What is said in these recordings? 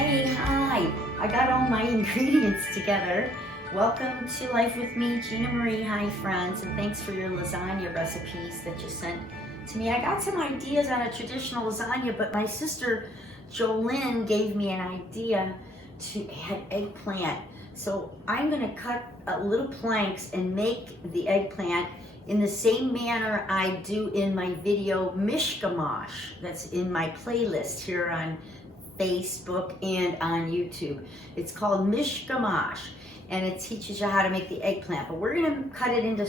Hey, hi. I got all my ingredients together. Welcome to Life with me, Gina Marie. Hi, friends, and thanks for your lasagna recipes that you sent to me. I got some ideas on a traditional lasagna, but my sister JoLynn gave me an idea to add eggplant. So I'm going to cut little planks and make the eggplant in the same manner I do in my video Mishgamash. That's in my playlist here on Facebook and on YouTube. It's called Mishgamash, and it teaches you how to make the eggplant. But we're going to cut it into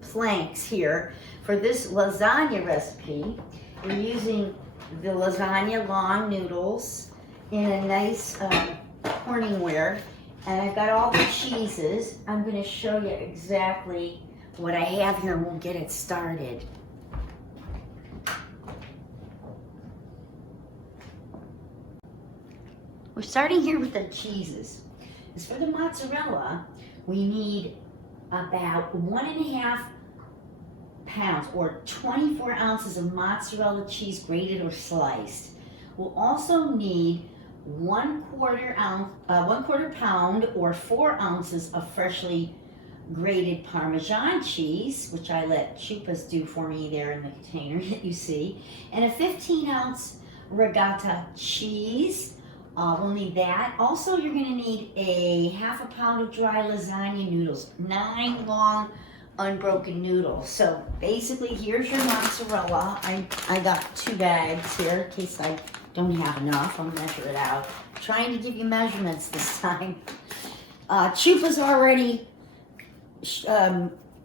planks here for this lasagna recipe. We're using the lasagna long noodles in a nice Corningware, and I've got all the cheeses. I'm going to show you exactly what I have here, and we'll get it started. We're starting here with the cheeses. As for the mozzarella, we need about 1.5 pounds or 24 ounces of mozzarella cheese, grated or sliced. We'll also need 1/4 pound or 4 ounces of freshly grated Parmesan cheese, which I let Chupas do for me there in the container that you see, and a 15-ounce ricotta cheese. We'll need that. Also, you're going to need a 1/2 pound of dry lasagna noodles, 9 long unbroken noodles. So basically, here's your mozzarella. I got 2 bags here in case I don't have enough. I'll measure it out. I'm trying to give you measurements this time. Chupa's already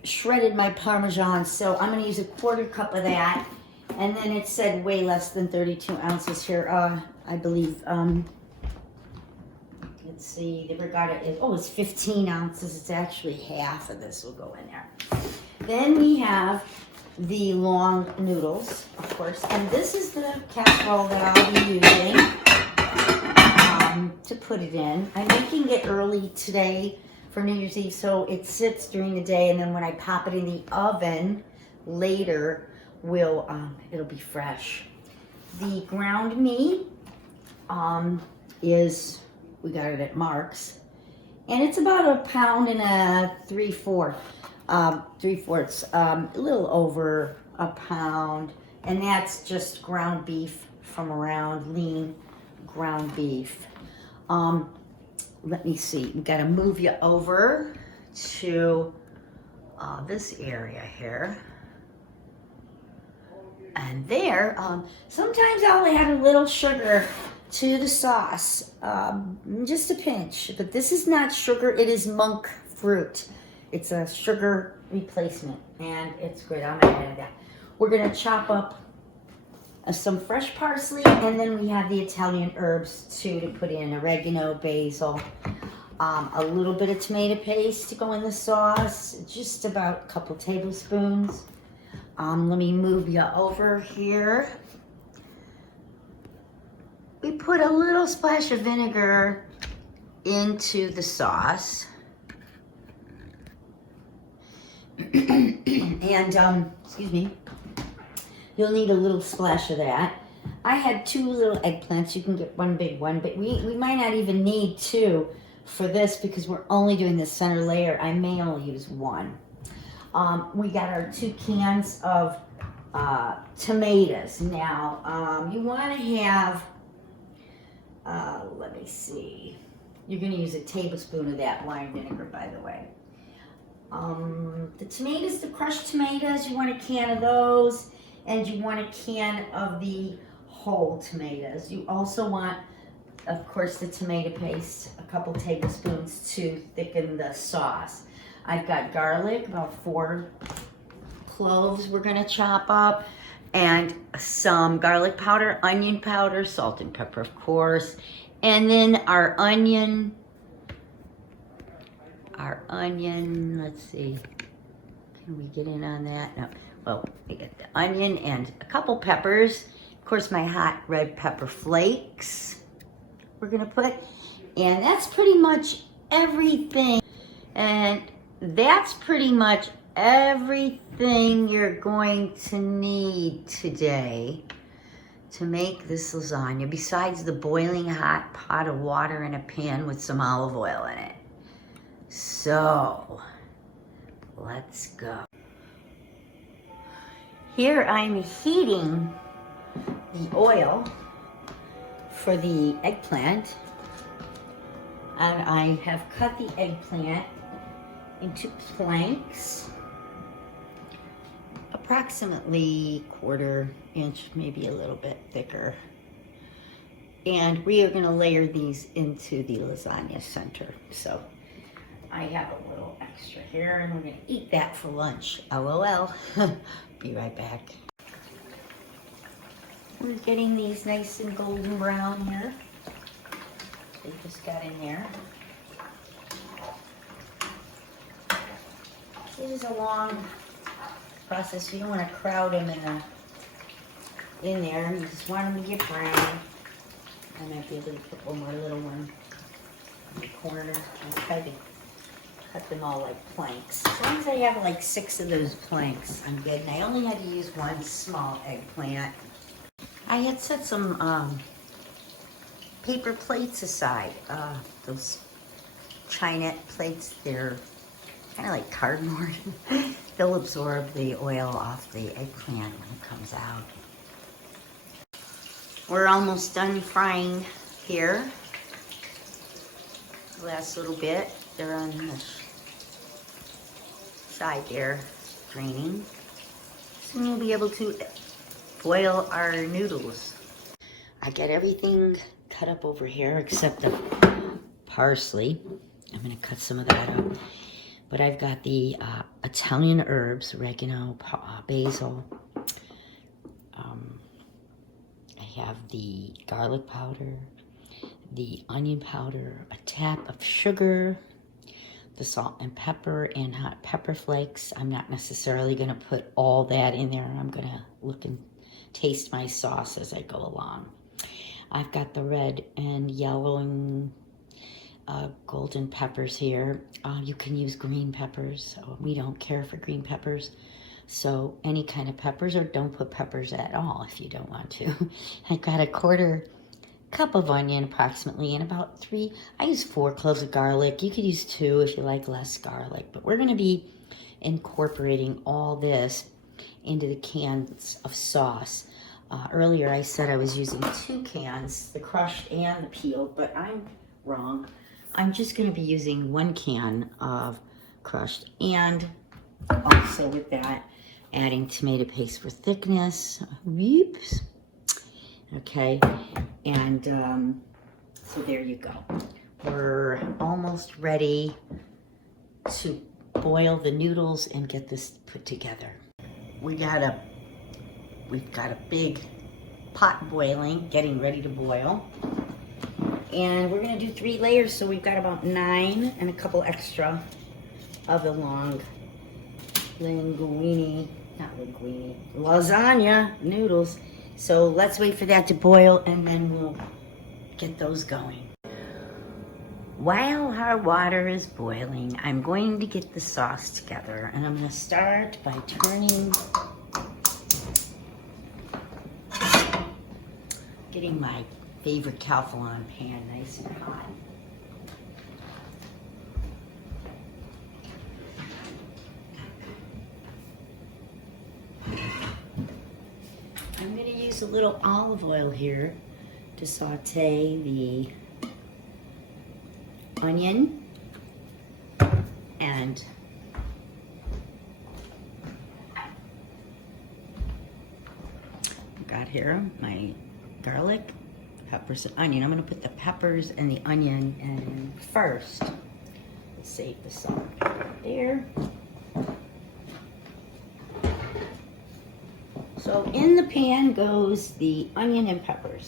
shredded my Parmesan, so I'm going to use a 1/4 cup of that. And then it said way less than 32 ounces here, I believe. Let's see, the ricotta is, it's 15 ounces. It's actually half of this will go in there. Then we have the long noodles, of course. And this is the casserole that I'll be using to put it in. I'm making it early today for New Year's Eve, so it sits during the day. And then when I pop it in the oven later, it'll be fresh. The ground meat is, we got it at Mark's, and it's about 1 pound and 3/4, a little over 1 pound, and that's just ground beef from around, lean ground beef. Let me see, we got to move you over to this area here. And there, sometimes I'll add a little sugar to the sauce, just a pinch. But this is not sugar, it is monk fruit. It's a sugar replacement, and it's great. I'm gonna add that. We're gonna chop up some fresh parsley, and then we have the Italian herbs too to put in: oregano, basil, a little bit of tomato paste to go in the sauce, just about a couple tablespoons. Let me move you over here. We put a little splash of vinegar into the sauce. And, excuse me, you'll need a little splash of that. I had 2 little eggplants. You can get 1 big one, but we might not even need 2 for this because we're only doing the center layer. I may only use 1. We got our 2 cans of tomatoes. Now, you want to have, let me see, you're going to use a tablespoon of that wine vinegar, by the way. The tomatoes, the crushed tomatoes, you want a can of those, and you want a can of the whole tomatoes. You also want, of course, the tomato paste, a couple tablespoons to thicken the sauce. I've got garlic, about 4 cloves we're going to chop up, and some garlic powder, onion powder, salt and pepper, of course, and then our onion, let's see, can we get in on that? No. Well, we got the onion and a couple peppers. Of course, my hot red pepper flakes we're going to put, and that's pretty much everything. And that's pretty much everything you're going to need today to make this lasagna besides the boiling hot pot of water in a pan with some olive oil in it. So, let's go. Here I'm heating the oil for the eggplant, and I have cut the eggplant into planks, approximately 1/4 inch, maybe a little bit thicker. And we are going to layer these into the lasagna center. So I have a little extra here, and we're going to eat that for lunch. LOL. Be right back. We're getting these nice and golden brown here. They just got in there. This is a long process. You don't want to crowd them in there. You just want them to get brown. I might be able to put one more little one in the corner. I'll try to cut them all like planks. As long as I have like 6 of those planks, I'm good. And I only had to use 1 small eggplant. I had set some paper plates aside. Those China plates, they're kind of like cardboard. They'll absorb the oil off the eggplant when it comes out. We're almost done frying here. The last little bit. They're on the side there, draining. Soon we'll be able to boil our noodles. I get everything cut up over here except the parsley. I'm gonna cut some of that up. But I've got the Italian herbs, oregano, basil. I have the garlic powder, the onion powder, a tap of sugar, the salt and pepper, and hot pepper flakes. I'm not necessarily gonna put all that in there. I'm gonna look and taste my sauce as I go along. I've got the red and yellow and golden peppers here. You can use green peppers. We don't care for green peppers. So any kind of peppers, or don't put peppers at all if you don't want to. I've got a 1/4 cup of onion approximately, and about 3, I use 4 cloves of garlic. You could use 2 if you like less garlic, but we're gonna be incorporating all this into the cans of sauce. Earlier I said I was using 2 cans, the crushed and the peeled, but I'm wrong. I'm just gonna be using 1 can of crushed, and also with that, adding tomato paste for thickness. Whoops. Okay, and so there you go. We're almost ready to boil the noodles and get this put together. We've got a big pot boiling, getting ready to boil. And we're gonna do 3 layers, so we've got about 9 and a couple extra of the long lasagna noodles. So let's wait for that to boil, and then we'll get those going. While our water is boiling, I'm going to get the sauce together, and I'm gonna start by getting my favorite Calphalon pan nice and hot. I'm going to use a little olive oil here to saute the onion and I've got here my garlic, peppers, and onion. I'm going to put the peppers and the onion in first. Let's save the salt right there. So in the pan goes the onion and peppers.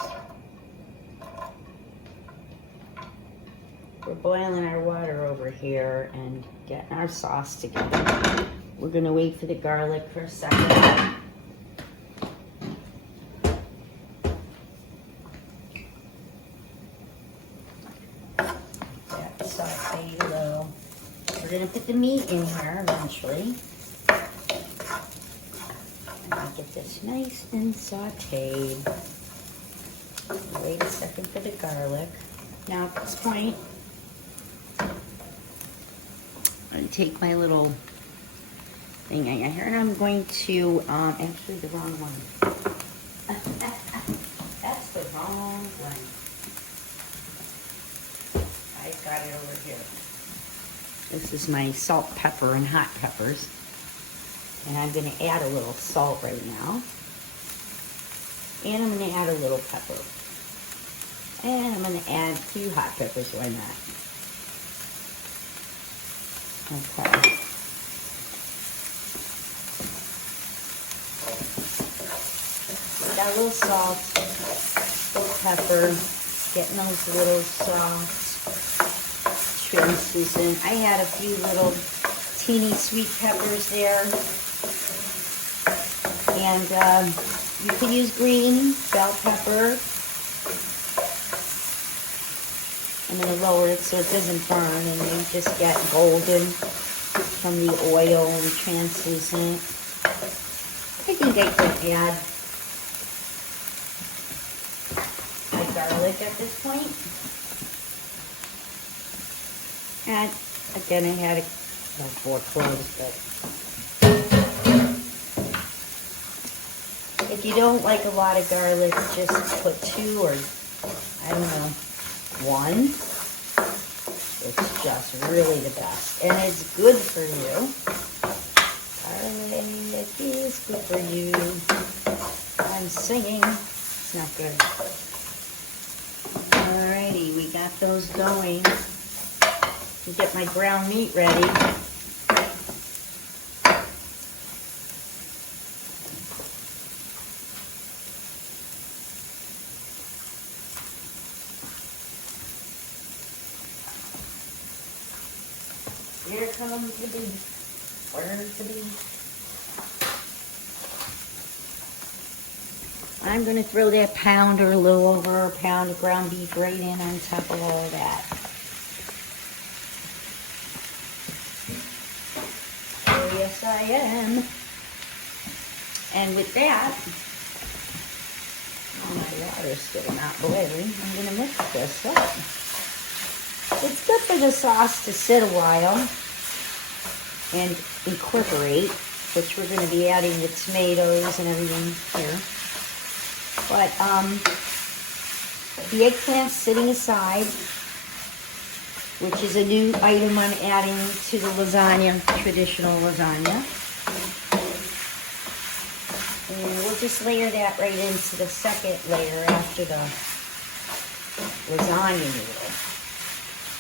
We're boiling our water over here and getting our sauce together. We're gonna wait for the garlic for a second. That sauteed a little. We're gonna put the meat in here eventually. Get this nice and sauteed. Wait a second for the garlic. Now at this point, I'm going to take my little thing I got here and I'm going to, actually the wrong one. That's the wrong one. I've got it over here. This is my salt, pepper, and hot peppers. And I'm going to add a little salt right now. And I'm going to add a little pepper. And I'm going to add 2 hot peppers, why not? Okay. Got a little salt, a little pepper, getting those little soft, translucent. I had a few little teeny sweet peppers there. And you can use green bell pepper. I'm going to lower it so it doesn't burn and you just get golden from the oil and translucent. I think I could add my garlic at this point. And again, I had about 4 cloves, but if you don't like a lot of garlic, just put 2 or, I don't know, 1. It's just really the best. And it's good for you. Garlic is good for you. I'm singing. It's not good. Alrighty, we got those going. Get my ground meat ready. Here comes the beef. Where's the beef? I'm going to throw that pound or a little over a pound of ground beef right in on top of all of that. Oh, yes, I am. And with that, oh, my water's still not boiling. I'm going to mix this up. It's good for the sauce to sit a while and incorporate, which we're going to be adding the tomatoes and everything here. But the eggplant's sitting aside, which is a new item I'm adding to the lasagna, traditional lasagna. And we'll just layer that right into the second layer after the lasagna noodle.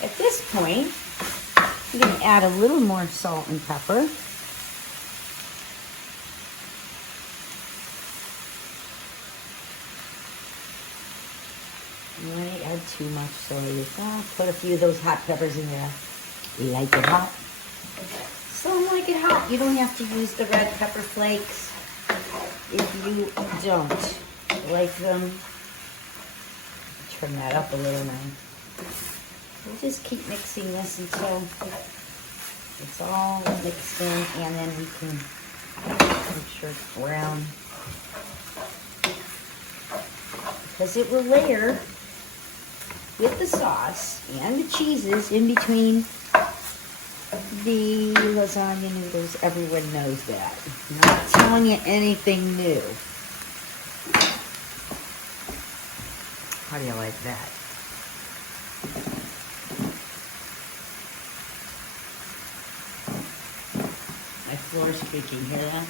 At this point, I'm going to add a little more salt and pepper. You don't want to add too much, so you put a few of those hot peppers in there. You like it hot? Some like it hot. You don't have to use the red pepper flakes if you don't like them. Turn that up a little now. We'll just keep mixing this until it's all mixed in, and then we can make sure it's brown. Because it will layer with the sauce and the cheeses in between the lasagna noodles. Everyone knows that. I'm not telling you anything new. How do you like that? My floor's creaking, hear that?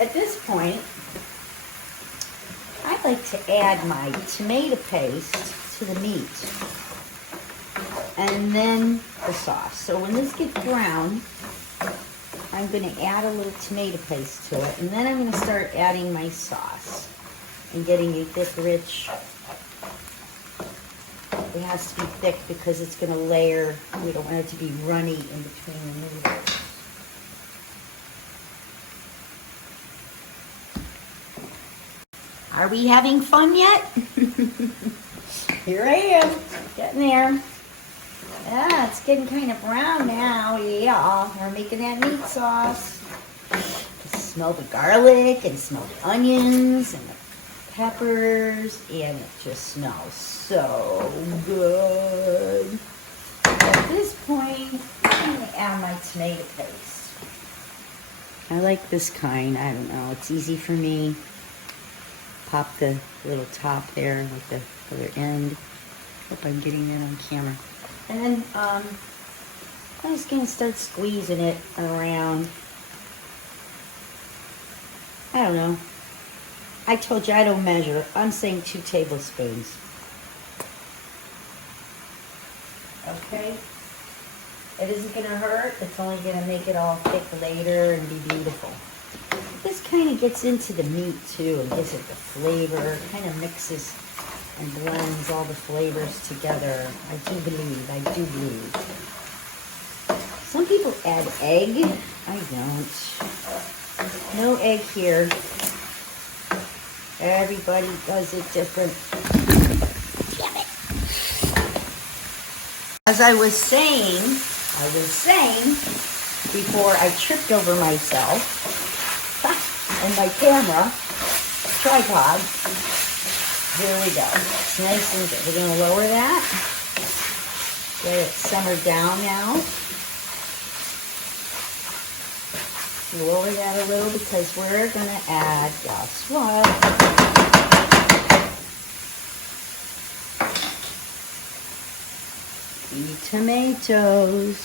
At this point, I like to add my tomato paste to the meat and then the sauce. So when this gets brown, I'm going to add a little tomato paste to it, and then I'm going to start adding my sauce and getting a thick, rich. It has to be thick because it's going to layer. We don't want it to be runny in between the noodles. Are we having fun yet? Here I am, getting there. Yeah, it's getting kind of brown now. Yeah, we're making that meat sauce. I smell the garlic and smell the onions and the peppers, and it just smells so good. At this point, I'm going to add my tomato paste. I like this kind. I don't know. It's easy for me. Pop the little top there, like the other end. Hope I'm getting it on camera. And then I'm just going to start squeezing it around. I don't know. I told you I don't measure. I'm saying 2 tablespoons. Okay? It isn't going to hurt. It's only going to make it all thick later and be beautiful. This kind of gets into the meat too and gives it the flavor. It kind of mixes and blends all the flavors together. I do believe. Some people add egg. I don't. No egg here. Everybody does it different. Damn it. As I was saying before I tripped over myself and my camera tripod. Here we go. It's nice and good. We're going to lower that. Get it simmered down now. Lower that a little because we're going to add, guess what? The tomatoes.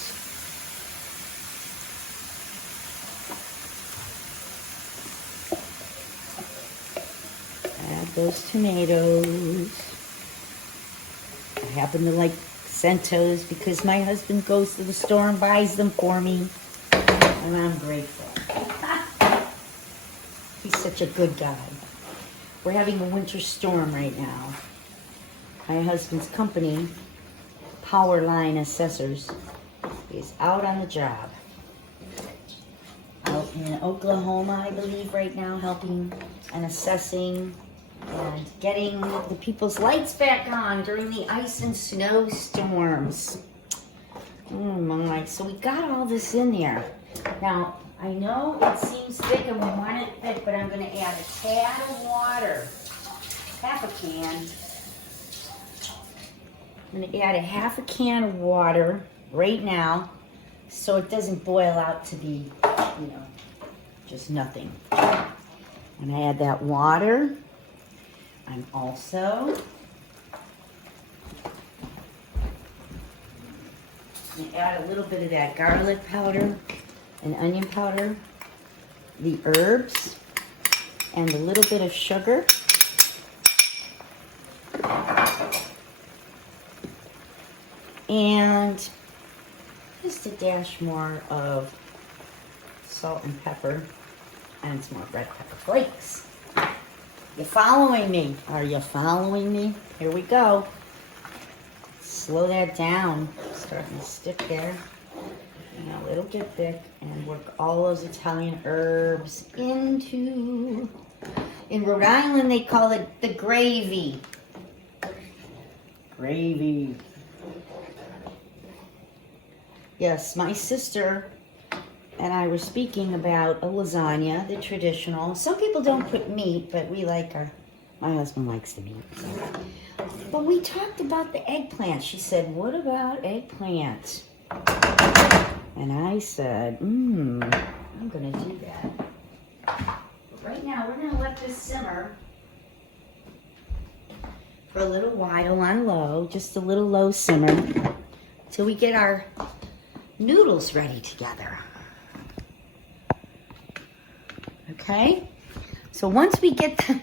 Add those tomatoes. I happen to like Centos because my husband goes to the store and buys them for me. And I'm grateful. He's such a good guy. We're having a winter storm right now. My husband's company, Power Line Assessors, is out on the job. Out in Oklahoma, I believe, right now, helping and assessing and getting the people's lights back on during the ice and snow storms. Oh my, so we got all this in there. Now, I know it seems thick and we want it thick, but I'm going to add a tad of water. Half a can. I'm going to add a half a can of water right now so it doesn't boil out to be, you know, just nothing. And I add that water. I'm also going to add a little bit of that garlic powder and onion powder, the herbs, and a little bit of sugar. And just a dash more of salt and pepper and some more red pepper flakes. You following me? Are you following me? Here we go. Slow that down. Starting to stick there. And a little bit thick. And work all those Italian herbs into... In Rhode Island, they call it the gravy. Gravy. Yes, my sister and I were speaking about a lasagna, the traditional. Some people don't put meat, but we like my husband likes the meat. So. But we talked about the eggplant. She said, what about eggplant? And I said, I'm going to do that. But right now, we're going to let this simmer for a little while on low, just a little low simmer, till we get our noodles ready together. Okay? So once we get the,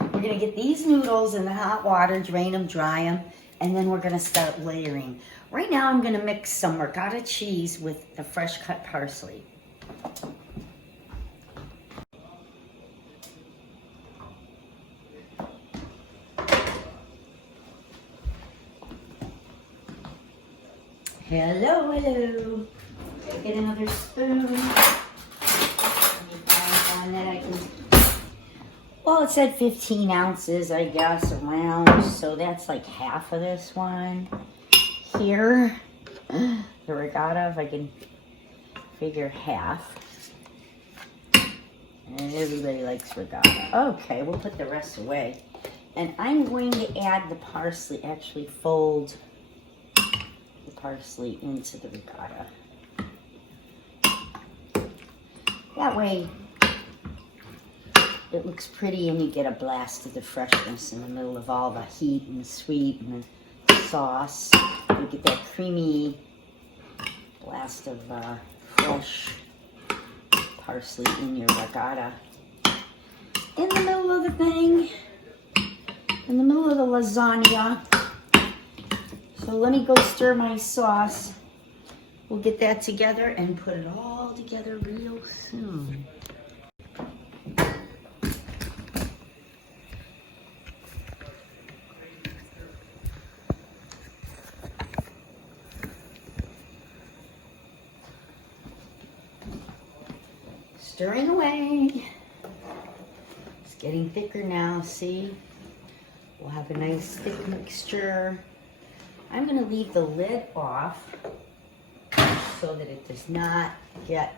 we're going to get these noodles in the hot water, drain them, dry them, and then we're going to start layering. Right now I'm going to mix some ricotta cheese with the fresh cut parsley. Hello, hello. Get another spoon. That I can, well, it said 15 ounces, I guess, around. So that's like half of this one here. The ricotta, if I can figure half. And everybody likes ricotta. Okay, we'll put the rest away. And I'm going to add the parsley, actually fold the parsley into the ricotta. That way it looks pretty and you get a blast of the freshness in the middle of all the heat and the sweet and the sauce. You get that creamy blast of fresh parsley in your ricotta. In the middle of the thing, in the middle of the lasagna. So let me go stir my sauce. We'll get that together and put it all together real soon. Stirring away. It's getting thicker now, see? We'll have a nice thick mixture. I'm going to leave the lid off so that it does not get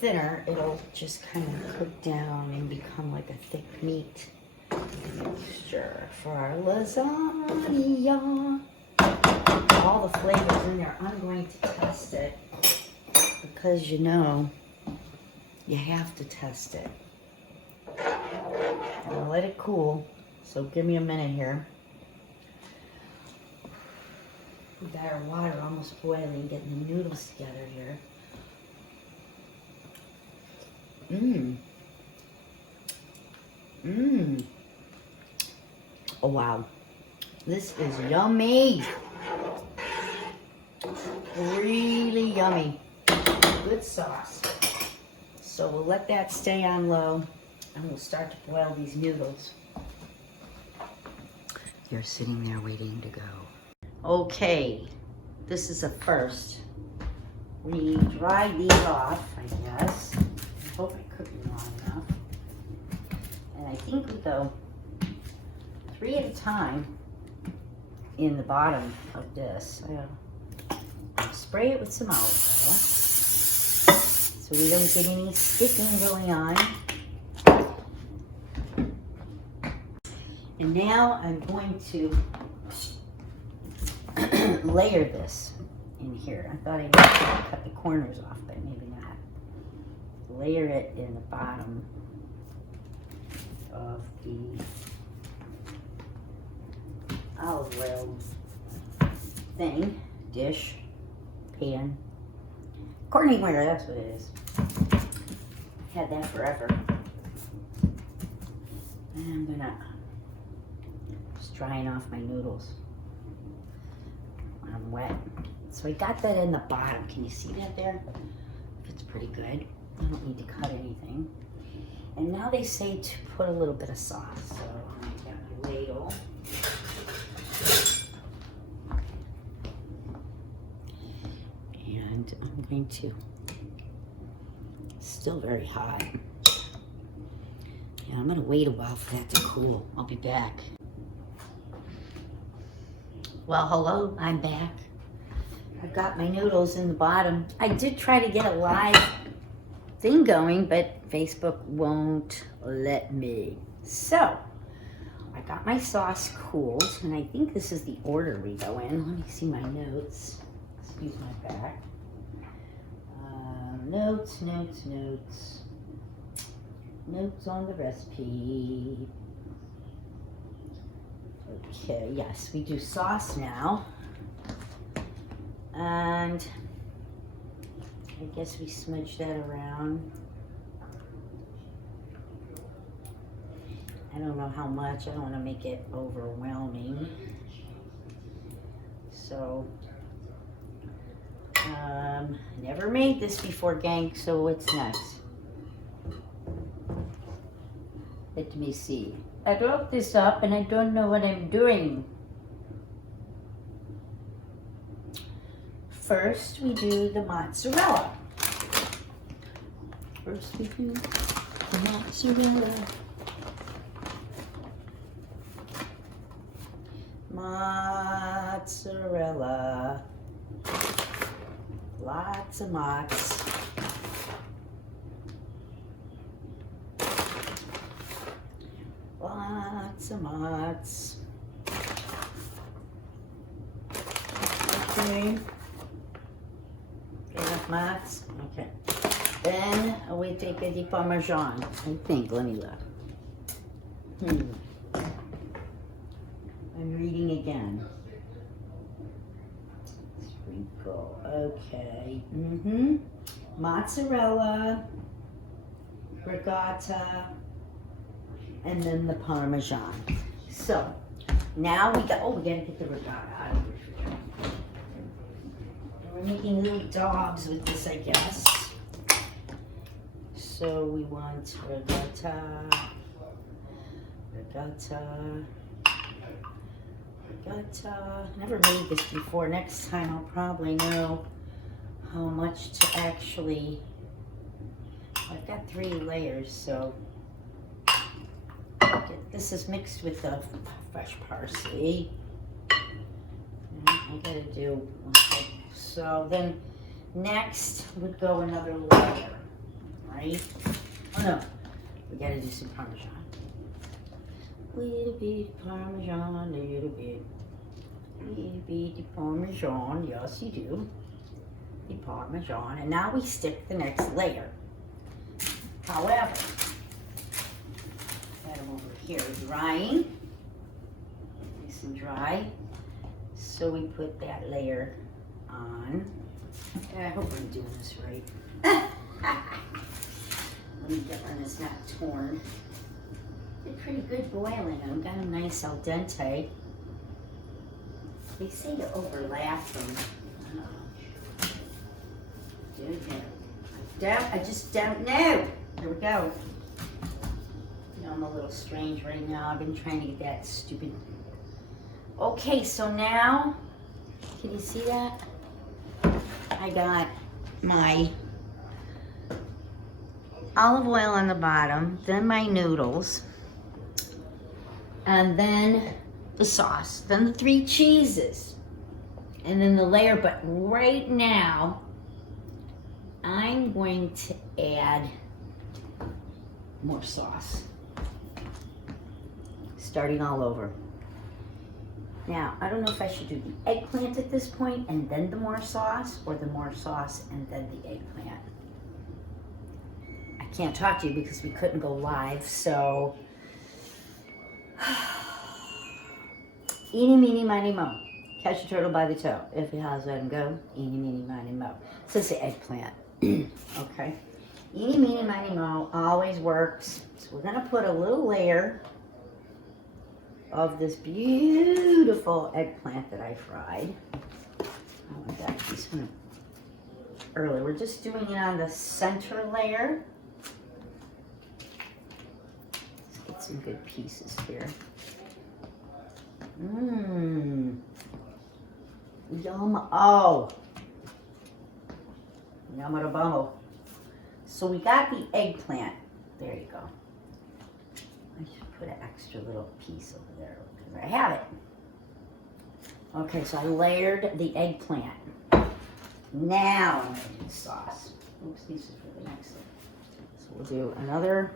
thinner. It'll just kind of cook down and become like a thick meat mixture for our lasagna. All the flavors in there. I'm going to test it because you know you have to test it. I'll let it cool. So give me a minute here. We got our water almost boiling, getting the noodles together here. Oh wow. This is yummy. Really yummy. Good sauce. So we'll let that stay on low and we'll start to boil these noodles. You're sitting there waiting to go. Okay, this is a first. We dried these off, I guess. I hope I cooked them long enough. And I think we go 3 at a time in the bottom of this. I'll spray it with some olive oil so we don't get any sticking going on. And now I'm going to layer this in here. I thought I might cut the corners off, but maybe not. Layer it in the bottom of the olive oil thing, dish, pan, corningware, that's what it is. Had that forever. And I'm gonna just drying off my noodles. I'm wet. So I got that in the bottom. Can you see that there? It's pretty good. I don't need to cut anything. And now they say to put a little bit of sauce. So I got my ladle. And I'm going to, still very hot. Yeah, I'm gonna wait a while for that to cool. I'll be back. Well, hello, I'm back. I've got my noodles in the bottom. I did try to get a live thing going, but Facebook won't let me. So, I got my sauce cooled, and I think this is the order we go in. Let me see my notes. Excuse my back. Notes. Notes on the recipe. Okay, yes, we do sauce now. And I guess we smudge that around. I don't know how much. I don't want to make it overwhelming. So, never made this before, gang, so it's nice. Let me see. I wrote this up and I don't know what I'm doing. First, we do the mozzarella. Mozzarella. Lots of mozz. Lots of mozz. Okay. Enough mozz? Okay. Then we take the Parmesan, I think. Let me look. I'm reading again. Sprinkle. Okay. Mozzarella, ricotta, and then the Parmesan. So now we got, we gotta get the ricotta out of the refrigerator. We're making little daubs with this, I guess. So we want ricotta, Never made this before. Next time I'll probably know how much to actually, I've got 3 layers, so this is mixed with the fresh parsley. I gotta do, okay. So then next would go another layer, right? Oh no, we gotta do some Parmesan. Little bit of Parmesan, little bit of Parmesan, yes you do. The Parmesan, and now we stick the next layer. However, got them over here drying, nice and dry. So we put that layer on. I hope I'm doing this right. Let me get one that's not torn. Did pretty good boiling them. Got them nice al dente. They say to overlap them. I just don't know. There we go. You know, I'm a little strange right now. I've been trying to get that stupid. Okay, so now, can you see that? I got my olive oil on the bottom, then my noodles, and then the sauce, then the 3 cheeses, and then the layer. But right now, I'm going to add more sauce. Starting all over. Now, I don't know if I should do the eggplant at this point and then the more sauce, or the more sauce and then the eggplant. I can't talk to you because we couldn't go live, so eeny, meeny, miny, mo. Catch a turtle by the toe. If he has, let him go. Eeny, meeny, miny, mo. So it's the eggplant. Okay. Eeny, meeny, miny, mo always works. So we're going to put a little layer of this beautiful eggplant that I fried. Oh my God, this one early. We're just doing it on the center layer. Let's get some good pieces here. Yum. Oh. Yum-a-da-bumble. So we got the eggplant. There you go. I should put an extra little piece over there because I have it. Okay, so I layered the eggplant. Now I'm going to do the sauce. Oops, these are for the next one. So we'll do another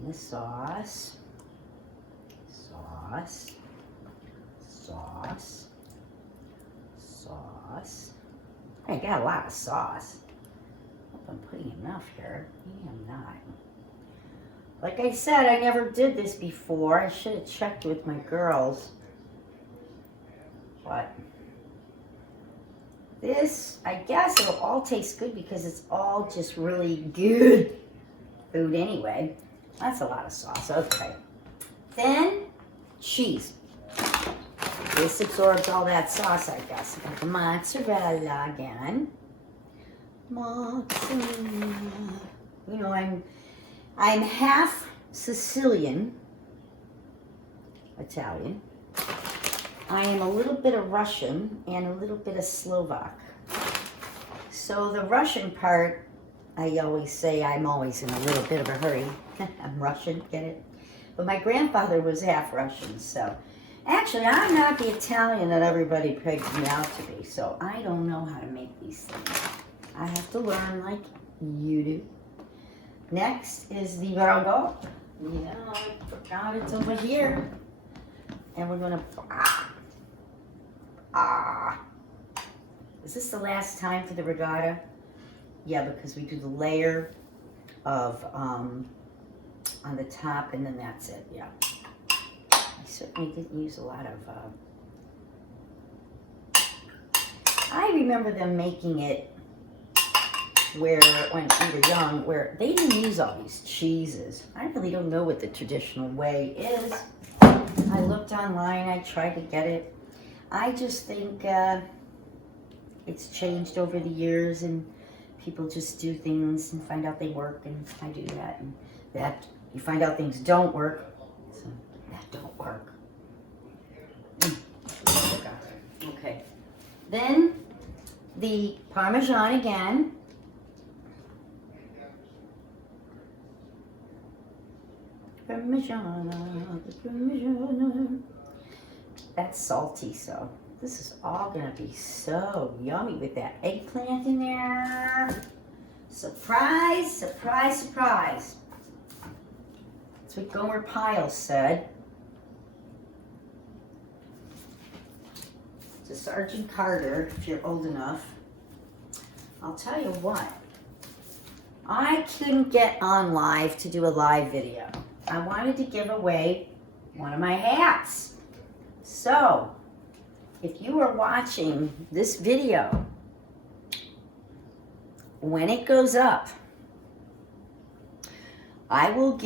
in the sauce. Sauce. Sauce. Sauce. I got a lot of sauce. I hope I'm putting enough here. Maybe I'm not. Like I said, I never did this before. I should have checked with my girls. But this, I guess it'll all taste good because it's all just really good food anyway. That's a lot of sauce. Okay. Then cheese. This absorbs all that sauce, I guess. I got the mozzarella again. Mozzarella. You know, I'm half Sicilian, Italian. I am a little bit of Russian and a little bit of Slovak. So the Russian part, I always say I'm always in a little bit of a hurry. I'm Russian, get it? But my grandfather was half Russian, so. Actually, I'm not the Italian that everybody pegs me out to be, so I don't know how to make these things. I have to learn like you do. Next is the Yeah, I forgot it's over here. And we're gonna, Is this the last time for the ricotta? Yeah, because we do the layer of, on the top, and then that's it, yeah. I certainly didn't use a lot of, I remember them making it where, when we were young, where they didn't use all these cheeses. I really don't know what the traditional way is. I looked online, I tried to get it. I just think it's changed over the years, and people just do things and find out they work, and I do that, and that. You find out things don't work, so that don't work. Okay, then the Parmesan again. Parmesan. That's salty, so this is all gonna be so yummy with that eggplant in there. Surprise, surprise, surprise. That's what Gomer Pyle said to Sergeant Carter, if you're old enough. I'll tell you what, I couldn't get on live to do a live video. I wanted to give away one of my hats. So, if you are watching this video, when it goes up, I will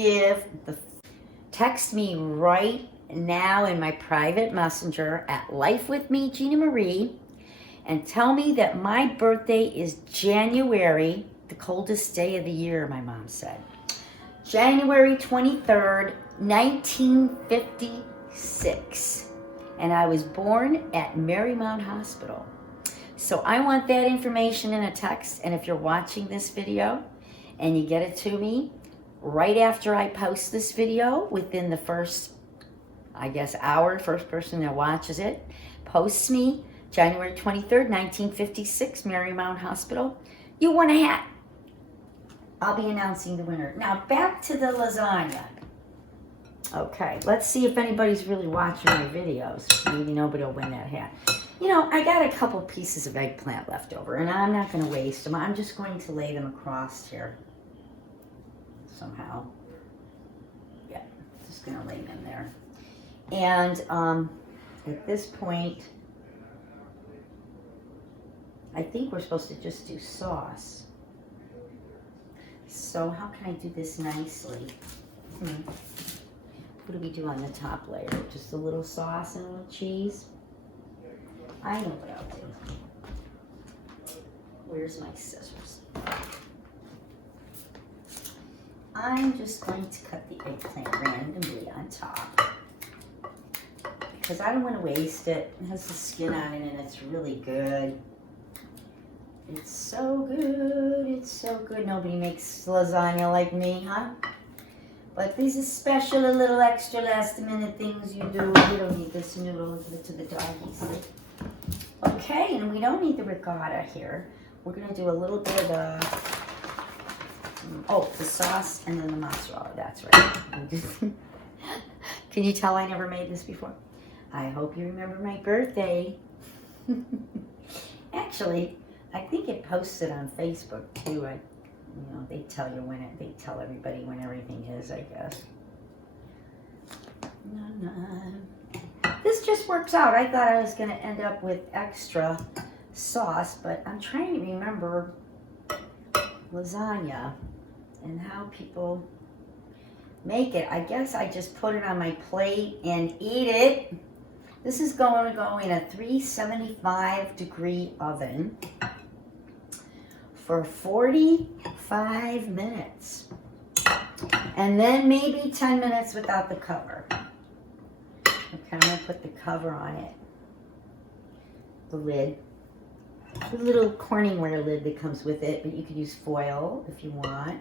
text me right now in my private messenger at Life With Me, Gina Marie, and tell me that my birthday is January, the coldest day of the year, my mom said. January 23rd, 1956. And I was born at Marymount Hospital. So I want that information in a text, and if you're watching this video and you get it to me right after I post this video, within the first, I guess, hour, first person that watches it, posts me, January 23rd, 1956, Marymount Hospital, you won a hat. I'll be announcing the winner. Now back to the lasagna. Okay, let's see if anybody's really watching my videos. Maybe nobody will win that hat. You know, I got a couple pieces of eggplant left over, and I'm not going to waste them. I'm just going to lay them across here somehow. Yeah, just going to lay them there. And at this point, I think we're supposed to just do sauce. So how can I do this nicely? What do we do on the top layer? Just a little sauce and a little cheese? I know what I'll do. Where's my scissors? I'm just going to cut the eggplant randomly on top, because I don't want to waste it. It has the skin on it, and it's really good. It's so good. It's so good. Nobody makes lasagna like me, huh? But these are special little extra last minute things you do. You don't need this noodle. Give it to the doggies. Okay, and we don't need the ricotta here. We're going to do a little bit of the, the sauce and then the mozzarella. That's right. Can you tell I never made this before? I hope you remember my birthday. Actually, I think it posted on Facebook too. They tell you when they tell everybody when everything is, I guess. This just works out. I thought I was going to end up with extra sauce, but I'm trying to remember lasagna and how people make it. I guess I just put it on my plate and eat it. This is going to go in a 375 degree oven for 45 minutes. And then maybe 10 minutes without the cover. Okay, I'm going to put the cover on it. The lid. The little Corningware lid that comes with it, but you could use foil if you want.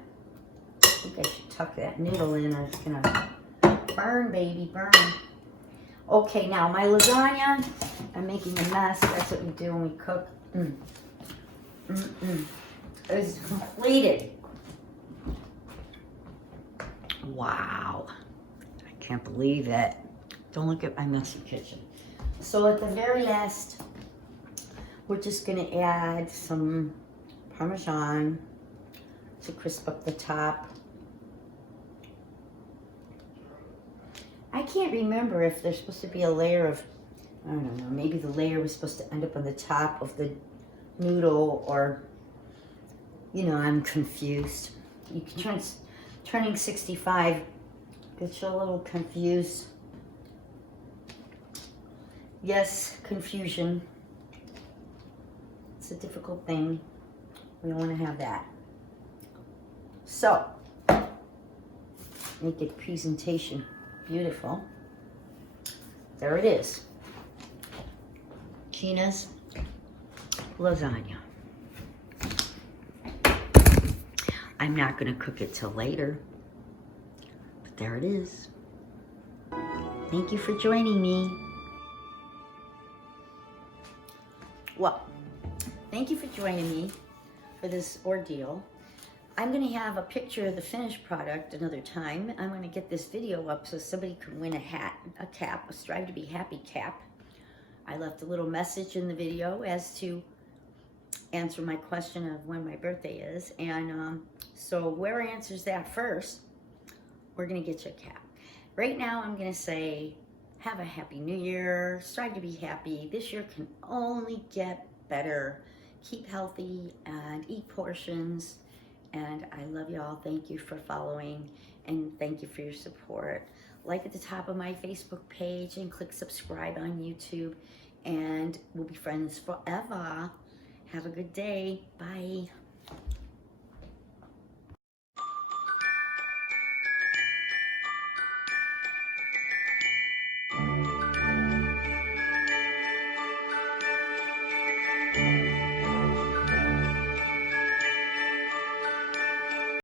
I think I should tuck that noodle in or it's going to burn, baby, burn. Okay, now my lasagna, I'm making a mess. That's what we do when we cook. It's completed. Wow, I can't believe it. Don't look at my messy kitchen. So at the very last, we're just gonna add some Parmesan to crisp up the top. I can't remember if there's supposed to be a layer of, I don't know, maybe the layer was supposed to end up on the top of the noodle, or, you know, I'm confused. You can turning 65 gets you a little confused. Yes, confusion. It's a difficult thing. We don't want to have that. So, make it presentation beautiful. There it is. Gina's lasagna. I'm not going to cook it till later, but there it is. Thank you for joining me. Well, thank you for joining me for this ordeal. I'm going to have a picture of the finished product another time. I'm going to get this video up so somebody can win a hat, a cap, a Strive to Be Happy cap. I left a little message in the video as to answer my question of when my birthday is. And so whoever answers that first, we're going to get you a cap. Right now, I'm going to say, have a happy new year. Strive to be happy. This year can only get better. Keep healthy and eat portions. And I love y'all. Thank you for following, and thank you for your support. Like at the top of my Facebook page and click subscribe on YouTube, and we'll be friends forever. Have a good day. Bye.